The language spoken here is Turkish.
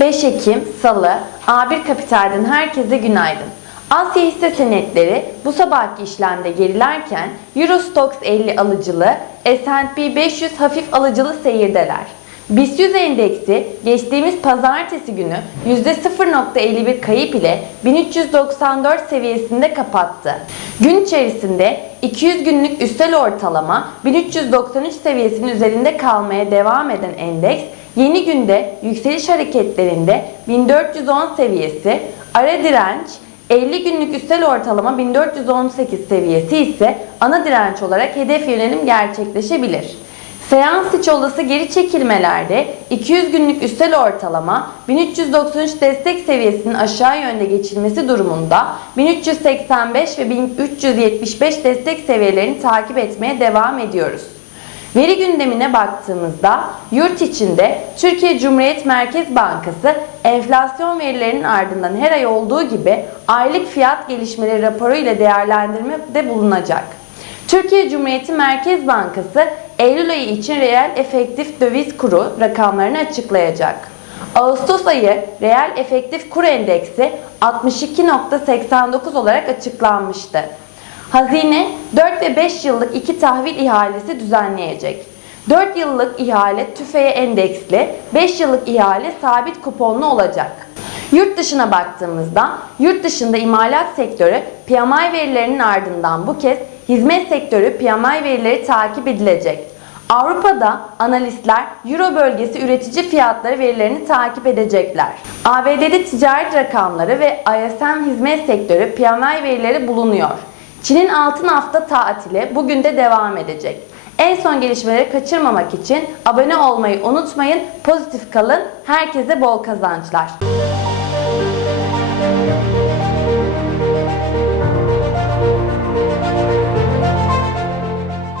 Ekim Salı A1 Kapital'den herkese günaydın. Asya hisse senetleri bu sabahki işlemde gerilerken Eurostox 50 alıcılı, S&P 500 hafif alıcılı seyirdeler. BIST 100 endeksi geçtiğimiz pazartesi günü %0.51 kayıp ile 1394 seviyesinde kapattı. Gün içerisinde 200 günlük üstel ortalama 1393 seviyesinin üzerinde kalmaya devam eden endeks yeni günde yükseliş hareketlerinde 1410 seviyesi, ara direnç 50 günlük üstel ortalama 1418 seviyesi ise ana direnç olarak hedef yönelim gerçekleşebilir. Seans içi olası geri çekilmelerde 200 günlük üstel ortalama 1393 destek seviyesinin aşağı yönde geçilmesi durumunda 1385 ve 1375 destek seviyelerini takip etmeye devam ediyoruz. Veri gündemine baktığımızda yurt içinde Türkiye Cumhuriyet Merkez Bankası enflasyon verilerinin ardından her ay olduğu gibi aylık fiyat gelişmeleri raporu ile değerlendirmede bulunacak. Türkiye Cumhuriyeti Merkez Bankası Eylül ayı için reel efektif döviz kuru rakamlarını açıklayacak. Ağustos ayı reel efektif kur endeksi 62.89 olarak açıklanmıştı. Hazine 4 ve 5 yıllık iki tahvil ihalesi düzenleyecek. 4 yıllık ihale tüfeğe endeksli, 5 yıllık ihale sabit kuponlu olacak. Yurt dışına baktığımızda yurt dışında imalat sektörü PMI verilerinin ardından bu kez hizmet sektörü PMI verileri takip edilecek. Avrupa'da analistler Euro bölgesi üretici fiyatları verilerini takip edecekler. ABD'de ticaret rakamları ve ISM hizmet sektörü PMI verileri bulunuyor. Çin'in altın hafta tatili bugün de devam edecek. En son gelişmeleri kaçırmamak için abone olmayı unutmayın. Pozitif kalın. Herkese bol kazançlar.